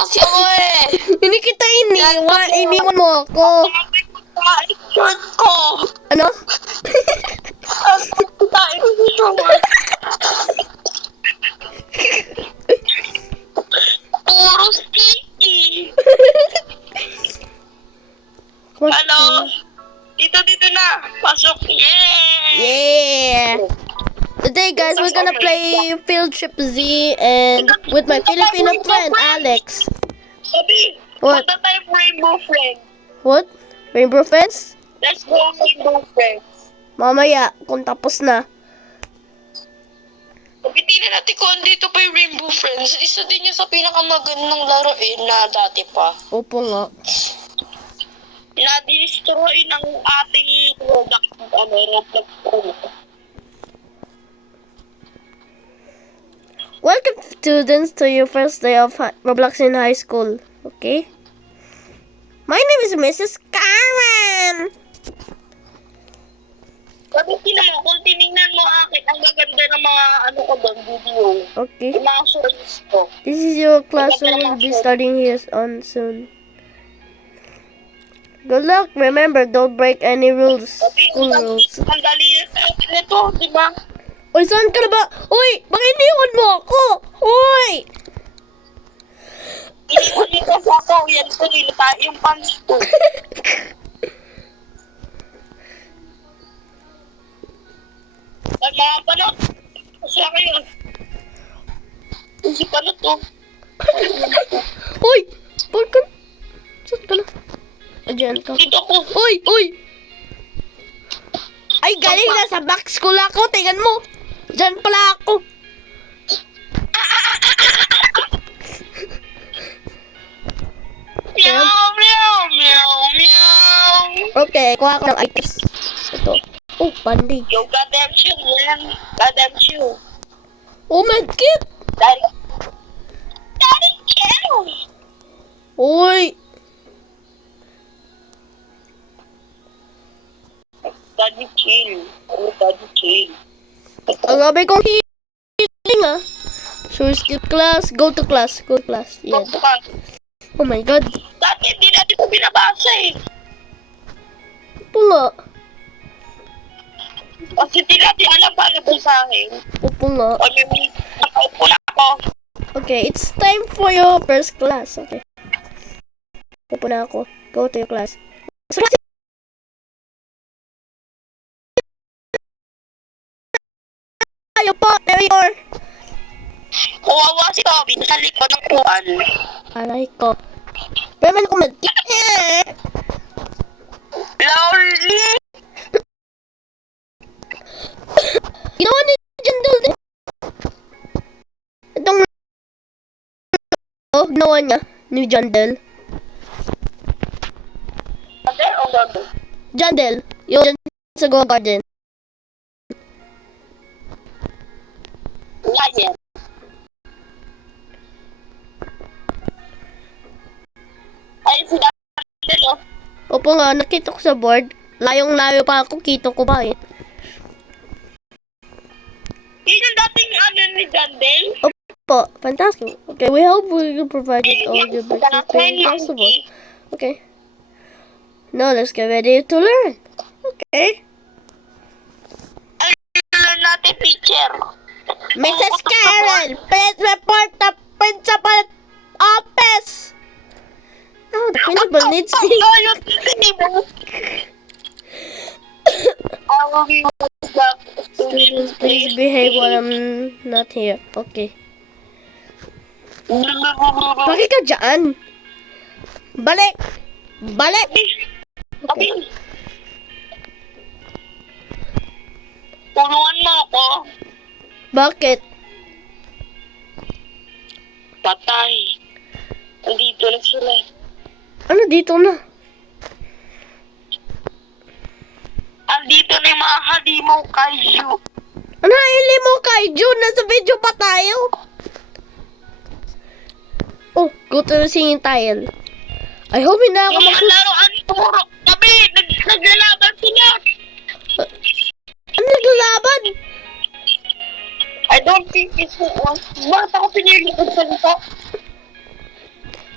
kasi ako eh. Hindi kita iniwan mo ako. Short ko. Ano? Tayo ko short. Puro sticky. Hello? Dito na. Pasok. Yeah! Today, guys, we're gonna play Field Trip Z and with my Filipino friend, Alex. Sabi, What? punta tayo Rainbow Friends. What? Rainbow Friends? Let's go Rainbow Friends. Mamaya, kung tapos na. Kapitin natin kung dito pa yung Rainbow Friends. Isa din yung sa pinakamagandang laruin na dati pa. Opo nga. Na-destroy ng ating product. Roblox product. Welcome, students, to your first day of Roblox in high school. Okay? My name is Mrs. Karen. Kapitin mo, kung tinignan mo akin, ang gaganda ng mga ko doon, video. Okay. Yung mga shorts ko. This is your classroom. We'll be starting here on soon. Good luck. Remember, don't break any rules. School rules. Ang dali nito, di ba? Uy, saan ka na ba? Uy, bakit iniwan mo ako? Uy! Iniwan nito sa ako, yan ito, nilita yung pants ko. Ay, mga panot. Kasi kayo. Si panot to. Uy! Bakit ka? Saan ka na? Diyan ka. Dito ko. Uy! Ay, galing na sa back school ako. Tingnan mo. Diyan pala ako. Meow. Okay, kuha ko ng items. Ito. Oh, bandage. Yo, goddamn shoe, man. Goddamn shoe. Oh, medkit. Daddy, chill. Uy! Daddy, chill. Oh, daddy, chill. Ang gabi kong healing ah. So, skip class. Go to class. Go to class. Yeah. Oh my god. Dati, hindi natin ito binabasa eh. Ito nga. Kasi hindi natin alam paano po sa akin. Opo nga. O, nakaupo na ako. Okay, it's time for your first class. Okay. Opo na ako. Go to your class. Ayo po, there you are. Kawawa si Toby sa likod ng puan. Aray ko. Pero man ako mag-kit. Lowly! Ginawa ni Jandel din. Itong ginawa niya ni Jandel. Ate, o gabo? Jandel. Yung dyan sa Go Garden. Lion. Ay, si Daniel, oh. Opo nga, nakita ko sa board. Layong-layo pa ako, kita ko ba eh. Yun yung dating ano ni Daniel. Opo, fantastic. Okay, we hope we can provide it all the best experience possible. Okay. Now, let's get ready to learn. Okay. Ano natin, teacher? Mrs. Karen, please report the principal office. Oh, the principal needs me. Students, please behave while I'm not here. Okay. Bakit ka dyan? Balik! Balik! Okay. Tulungan mo ako. Bakit? Patay. Andito na sila. Ano dito na? Andito na yung mga halimaw kayo. Ano hili mo kay June? Nasa video pa tayo. Oh, go to the singing tile. I hope hindi ako Yung mga laruan puro. Sabi, naglalaban sila. Ano naglalaban? I don't think it's bakit ako pinili ko salita?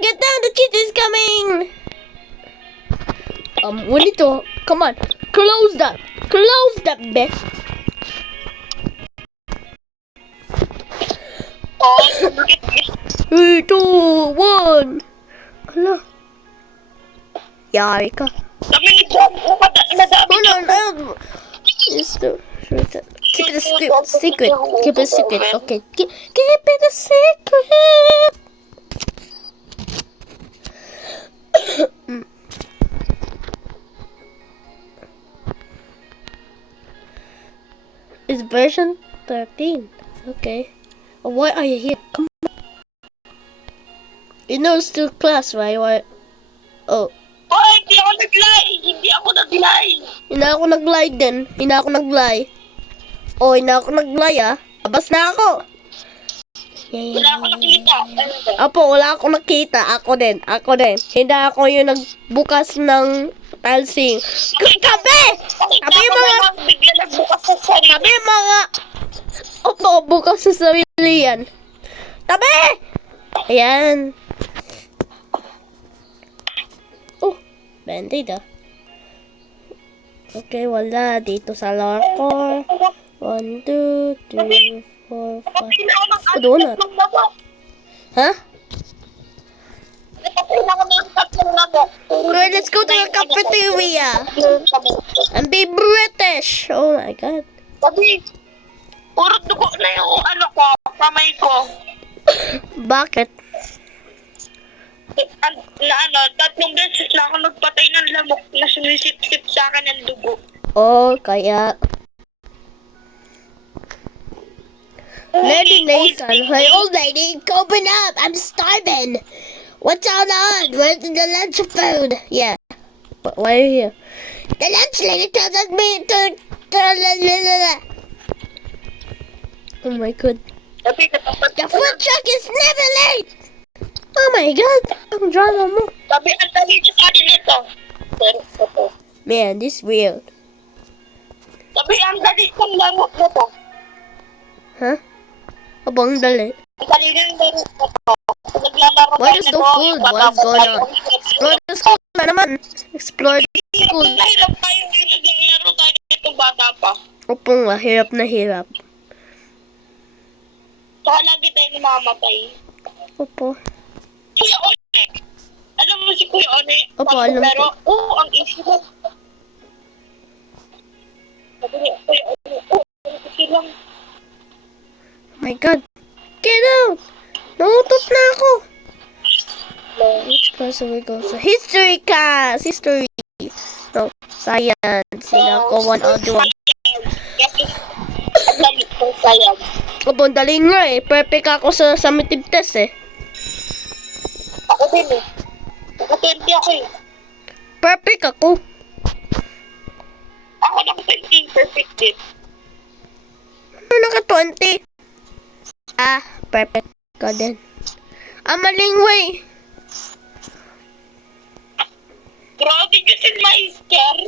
Get down, the kid is coming! We need to, come on, close that, bitch. 3, 2, 1. Hala. Yari ka. Kami ni John, madami Hold on, it's the, keep it a secret. Keep it a secret. Okay, keep it a secret. It's version 13. Okay. Why are you here? Come on. You know it's still class, right? Why? Oh. Oh, hindi ako nag-lie! Hindi ako nag-lie! Hindi ako nag-lie din. Hindi ako nag-lie. Oh, hindi ako nag-lie ah. Abas na ako. Wala ako nakita. Apo, wala akong nakita. Ako din. Hindi ako yung nagbukas ng talsing. Kape! Kape yung mga... Bigla nagbukas sa sarili. Kape yung mga... Opo, bukas sa sarili yan. Tabi! Ayan. Oh, Band-Aid ah. Okay, wala. Dito sa locker. 1, 2, 3, 4, 5. Doon na. Ha? Okay, let's go to the cafeteria and be British. Oh my God. Sabi, puro dugo na yung ano ko, kamay ko. Bakit? Tatlong beses na ako nagpatay ng lamok na sumisip-sip sa akin ng dugo. Oh, kaya. Lady Nathan, hey old lady, open up! I'm starving! What's going on? Where's the lunch food? Yeah. But why are you here? The lunch lady tells me to... Oh my God. Sabi, The food truck is never late! Oh my God! Ang drama mo. sabi, ang dali niya sa akin nito. Pero, ito. Man, this weird. Sabi, ang dali kong lamok na to. Huh? Abang dali. Ang dali ng laro na to. Naglalaro Why tayo is na no to, food? yung What's going on? bata-bata, Explore the school na naman. Explore the school. Mahirap tayo yung naglalaro tayo itong bata pa. Opo nga, hirap na hirap. Saka lagi tayo namamatay. Opo. Kuya One! Alam mo si Kuya One? Opo, alam Pero, ko. ang issue mo. Sabi niya, Kuya One, ang issue lang. Oh my God. Get out! Nautot na ako. Which class are we going to? History class! History. No, science. Sila ko one other one. Kasi, ang dali kong sayang. Opo, ang dali nga eh. Perfect ako sa summative test eh. Ako din eh. Naka-20 ako eh. Perfect ako. Ako naka-20, perfect din. Ano naka-20? Ah, perfect ka din. Maling way. Bro, did you see my scare?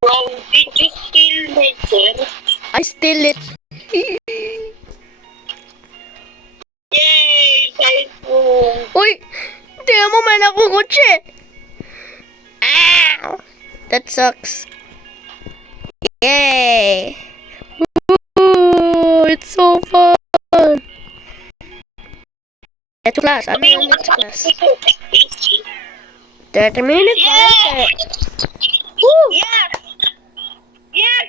Bro, did you steal my scare? I steal it. Yay! Kahit po. Uy! Tingnan mo man ako kutsi. Ow! That sucks. Yay! Ooh, it's so fun. Get to class. I'm going to class. 30 minutes later. Woo! Yes! Yes!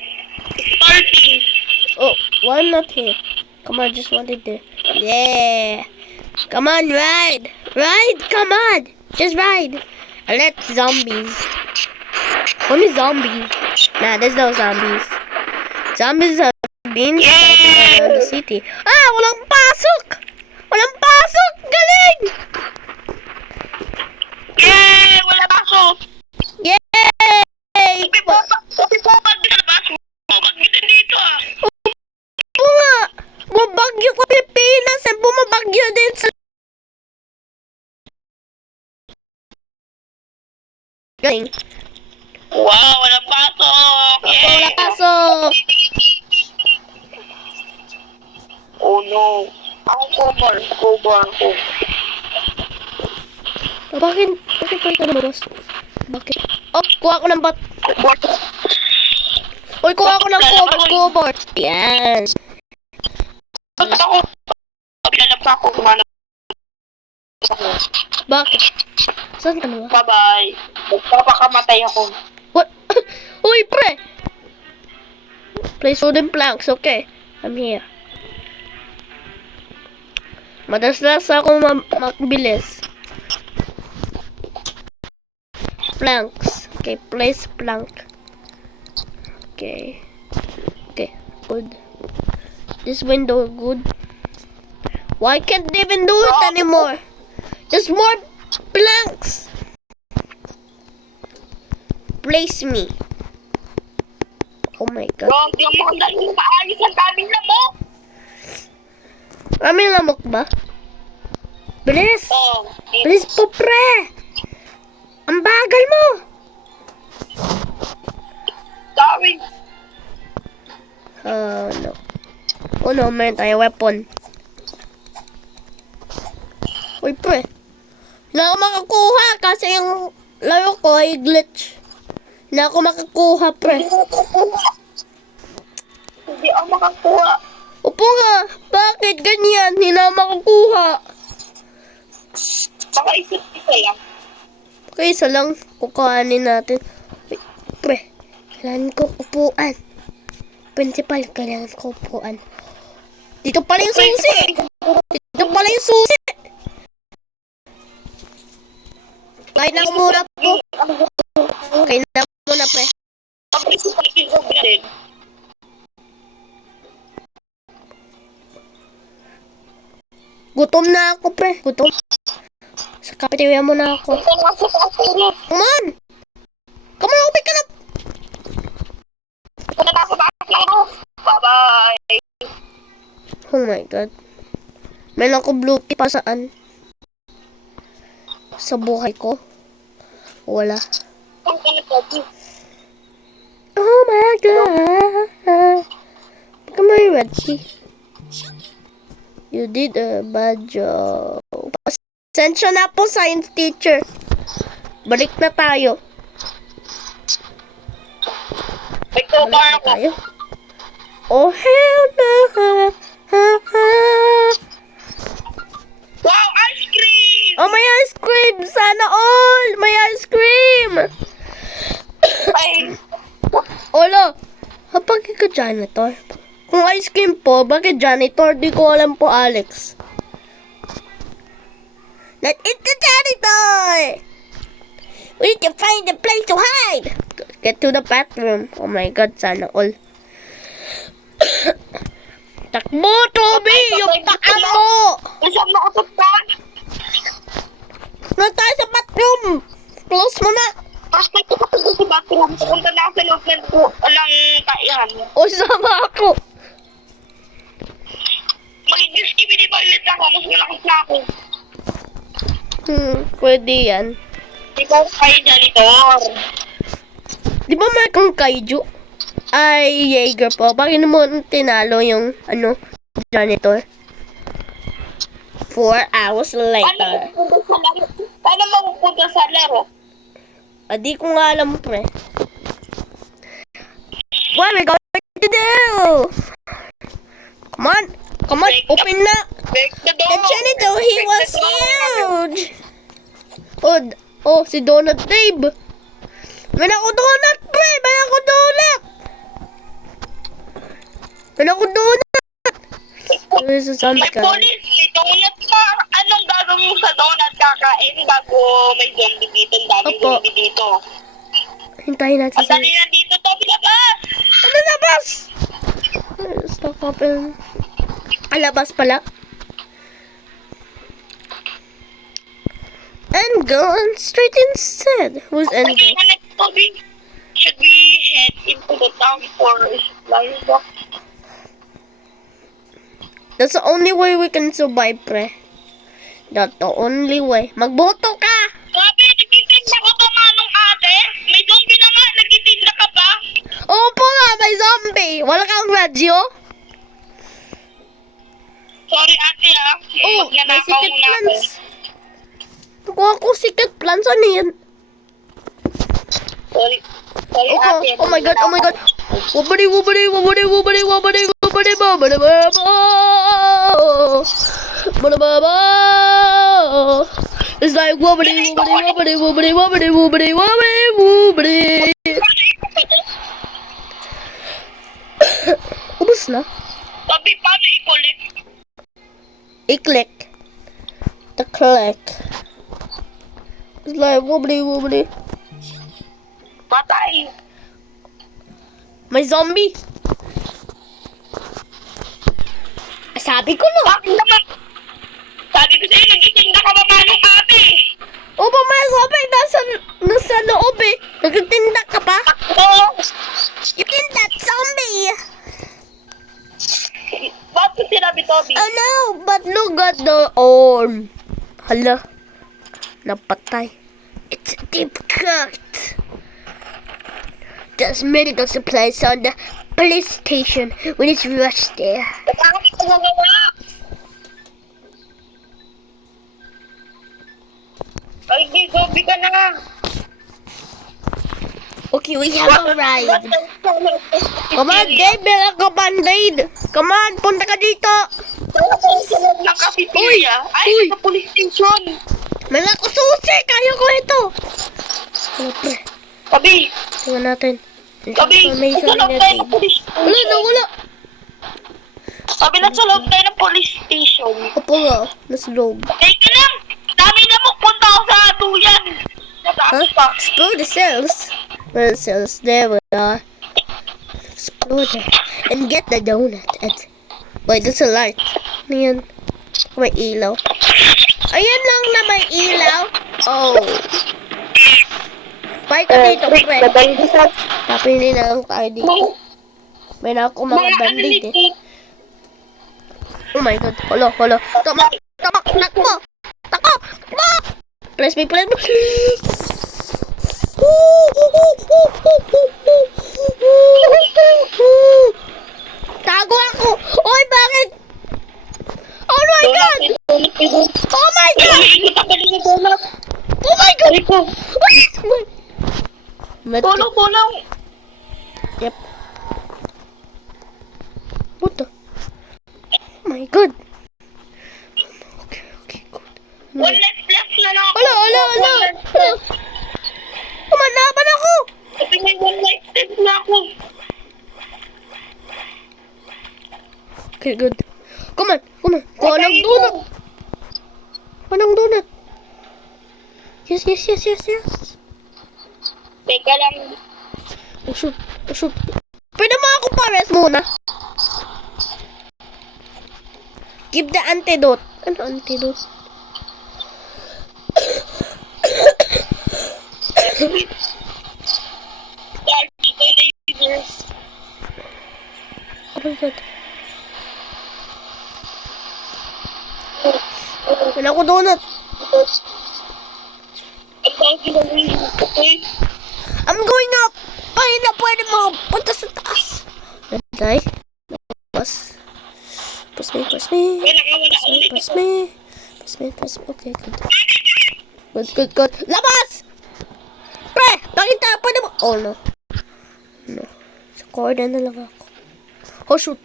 Starting! Oh, why not here? Come on, just wanted to. Yeah! Come on, ride! Ride! Come on! Just ride! I let zombies. What is zombies? Nah, there's no zombies. Zombies have been fighting around the city. Ah! Walang pasok! Walang pasok! Galing! Yay! Wala pasok! Yay! Sabi po, pag nalabas mo, pag dito ah. Oo nga! Bumabagyo ko Pilipinas at bumabagyo din sa... Galing. Wow, wala pasok! Ako, wala pasok! Oh no. Ako cover ako. Bakit pa ito lumabas? Bakit? Oh, kuha ko ng bat. Uy, kuha ko ng cover. Yan. Ba't ako? Pinalap pa ako, kumanap ako. Bakit? Saan ka naman? Bye-bye. Magpapakamatay ako. What? Uy, pre! Place wooden planks, okay. I'm here. Madalas ako magbilis. Planks. Okay, place plank. Okay. Okay, good. This window good. Why can't they even do it anymore? There's more planks. Place me. Oh my god. Bro, di mo kang daling maayos ang daming lamok. May lamok ba? Bilis! Oh, Bilis po, pre! Ang bagal mo! sorry. No. Oh no, meron tayo weapon. Uy, pre. Hindi ako makakuha kasi yung laro ko ay glitch. Hindi ako makakuha, pre. Hindi ako makakuha. Upo nga! Bakit ganyan? Hindi na ako makakuha. Baka isip-isa lang. Okay, isa lang. Kukuhanin natin. Uy, pre. Kailangan ko upuan. Principal, kailangan ko upuan. Dito pala yung susi! Dito pala yung susi! Kain na muna po. Kain na muna, pre. Gutom na ako, pre. Gutom. Sa cafeteria muna ako. Come on! Come on, upi ka na! Bye-bye. Oh my god. Meron ako blue tea pa saan? Sa buhay ko? Wala. Oh my god. Come on, red tea. You did a bad job. Pasensya na po, science teacher. Balik na tayo. Nagtobar Balik na ako. tayo. Oh, hell no. Wow, ice cream! Oh, may ice cream! Sana all! May ice cream! Ay, Olo, kapag ka janitor? Kung ice cream po, bakit janitor? Di ko alam po, Alex. Not it's the janitor! We need to find a place to hide! Get to the bathroom. Oh my god, sana all. Takbo, Toby! Yung paa mo! nasaan mo ako tutpan? Na tayo sa bathroom! Close mo na! Tapos nagtututunan sa bathroom. Pupunta na ako sa loob ng kaihan. O, sama ako! Magiging skibidi violet ako. Mas malakas na ako. Pwede yan. Di ba kayo janitor? Di ba may kang kaiju? Ay, Jaeger po. Bakit mo tinalo yung, janitor? 4 hours later. Paano mapupunta sa laro? Di ko nga alam, pre. What are we going to do? Come on. Come on, open na. Break the door. The janitor, he Break was the door. huge. Si Donut Dave. May ako donut, pre. May ako donut. This is May police, may donut ka. Anong gagawin mo sa donut? Kakain bago may zombie dito. Ang daming Opo. zombie dito. Hintayin natin Ang dali na dito, Toby, labas! Ano labas? Stop open. Alabas pala. And go on straight instead. Who's Okay, Engo? next, Toby. Should we head into the town for a supply box? That's the only way we can survive, pre. That's the only way. Magboto ka! Grabe, nagtitinda ka pa manong ate? May zombie na nga, nagtitinda ka pa? Opo nga, may zombie! Wala kang radyo? Sorry ate ah. Oh, may Magnanakaw secret na ako. plans. Nakuha ko secret plans. Ano yan? Sorry. Sorry ate. Oh my god, oh my god. Wabadi, wabadi, wabadi, wabadi, wabadi, wabadi, wabadi, wabadi, wabadi. It's like wabadi, wabadi, wabadi, wabadi, wabadi, wabadi, wabadi, wabadi. Ubus na. Sabi, paano i-collect? I-click. The click. It's like wabadi, wabadi. Patay. May zombie. Sabi ko no. Bakit naman? Sabi ko sa'yo, nagtitinda ka ba manong ate? O ba may zombie nasa loob eh. Nagtitinda ka pa? Oo. You killed that zombie. Bakit sinabi, Toby? Oh no, but look at the arm. Hala. Napatay. It's a deep cut. There's medical supplies on the police station. We need to rush there. Bakit ito nagawa? Ay, di, zombie ka na. Okay, we have a ride. Come on, Dave, meron ka band-aid. Come on, punta ka dito. Ng cafeteria. Ay, sa police station. Meron ako susi, kaya ko ito. Ano pre? Sabi, Tingnan natin. sabi, Information nasa loob tayo natin. ng police Wala na, station. wala. Sabi, nasa loob tayo ng police station. Opo nga, nasa loob. Teka lang, dami na magpunta ako sa duyan. Nataas Huh? pa. Explore the cells. Well, the cells, there we are. Explore them. And get the donut. Wait, there's a light. Ano yan? May ilaw. Ayan lang na may ilaw. Oh. Bye ka dito, pre. Tapinin na lang tayo dito. May na ako mga bandit eh. Oh my god. Hala, hala. Tamak, tamak, takbo. Takbo, takbo. Press me, press me. Tago ako. Oy, bakit? Oh my god. Oh my god. Oh my god. Tulong, tulong. Yep. What the? Oh my god. Okay, okay, good. One life left na lang ako. Hala, hala, hala. Kumanaban ako. Sabi may one life left na ako. Okay, good. Come on, come on. Kuha ng donut. Kuha ng donut. Yes, yes, yes, yes, yes. Teka lang. Oh, shoot. Oh, shoot. Pwede mo ako pares muna. Give the antidote. Ano antidote? Dark Lasers. Oh my god. Wala ko donut. Ang dami na rin. Okay? I'm going up. Pahin na pwede punta sa taas. Okay. Pass. Pass me, pass me. May nakawala Pass me, ulit. pass me. Pass me, pass me. Okay, good. Good, good, good. Labas! Pre! Bakit tayo pwede mo? Oh, no. No. Sa corner na lang ako. Oh, shoot.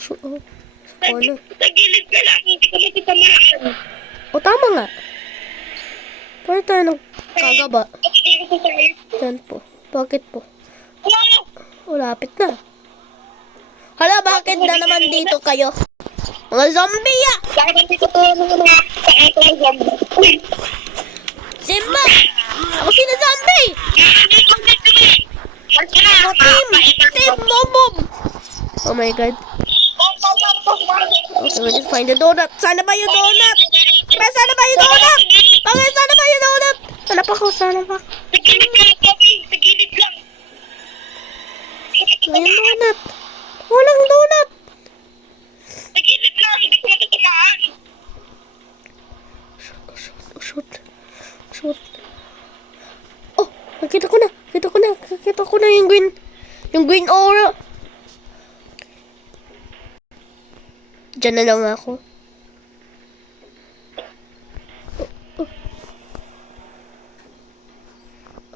Shoot, oh. Sa corner. Sa gilid ka lang. Hindi ka matitamaan. Oh, tama nga. Pwede tayo ng kagaba. Hindi ka sasayang. Yan po. Bakit po? Ano? Oh, lapit na. Hala, bakit na naman dito kayo? Mga zombie ah! Bakit ang dito po yung mga sa eto ng zombie? Uy! Simba! Ako sino zombie? Ako team Bob Bob! Oh my god. Okay, we just find the donut. Sana ba yung donut? Pre, sana ba yung donut? Okay, sana ba yung donut? Sana pa ko, sana pa. Sa gilid ka lang, Toby. Sa gilid lang. May donut. Walang donut. Sa gilid lang. Hindi ko matatamaan. Shoot. Shoot. Oh, nakita ko na. Nakita ko na yung green aura. Diyan na lang ako.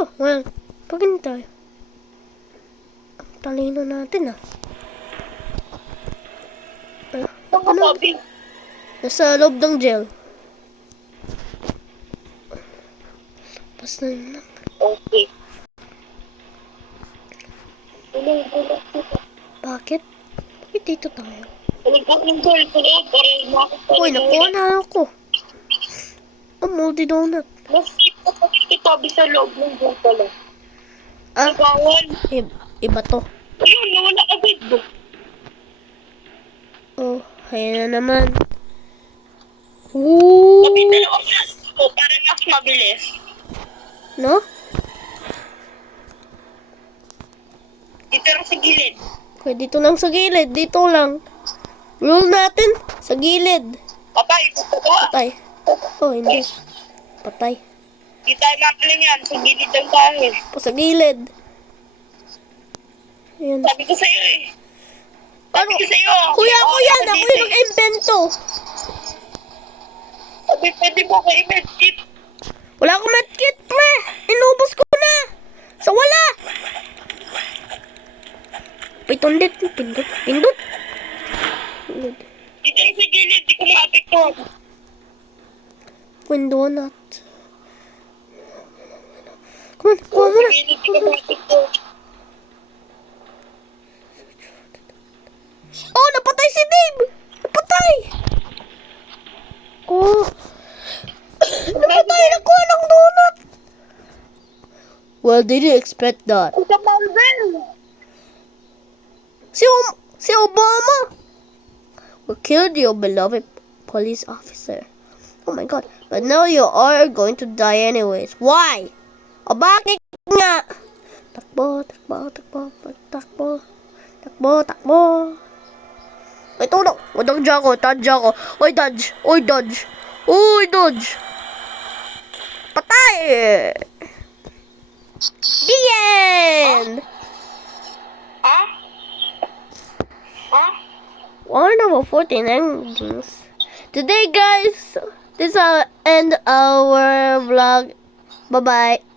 Oh, well, pagin tayo. Ang talino natin, ah. Ano, Bobby? Nasa loob ng jail. Pas na yun lang. Okay. Bakit? Bakit dito tayo? Taligpag ng girl ko loob para makakita. Uy, nakuha na ako. Ang moldy donut. Mas safe ko pa si Bobby sa loob ng girl ko lang. Ah, Bawal. iba to. Ayun, nawala ka dito. Oh, ayan na naman. Ooh. Bobby, dalawang class ko para mas mabilis. No? Dito lang sa gilid. Okay, dito lang sa gilid. Dito lang. Rule natin. Sa gilid. Papay, totoo. Patay. Oh, hindi. Patay. Di tayo makaling yan. Sa gilid lang tayo. Sa gilid. Ayan. Sabi ko sa'yo eh. Ano? Sabi ko sa'yo. Kuya, okay, kuya, ako ako dito yung eh. mag-invento. Sabi, pwede mo ko i-medkit. Wala akong medkit, pre. Inubos ko na. Sa wala. Pitundit. Pindot. Pindot. Pindot. Dito lang sa gilid. Di ko maapektuhan. When donut. Come on, kuha mo Sa na. gilid, di ko maapektuhan. Oh, napatay si Dave. Napatay. Oh. Napatay na ko ng donut. Well, did you expect that? Sa Marvel. Si Obama. We killed your beloved police officer. Oh my god. But now you are going to die anyways. Why? O bakit nga? Takbo, takbo, takbo, takbo. Takbo, takbo. Ay, tulog. Tadya ko, tadya ko. Oy, dodge. Oy, dodge. Oy, dodge. Patay! The end! Ha? Ha? 1/14 endings. Today, guys, this will end our vlog. Bye-bye.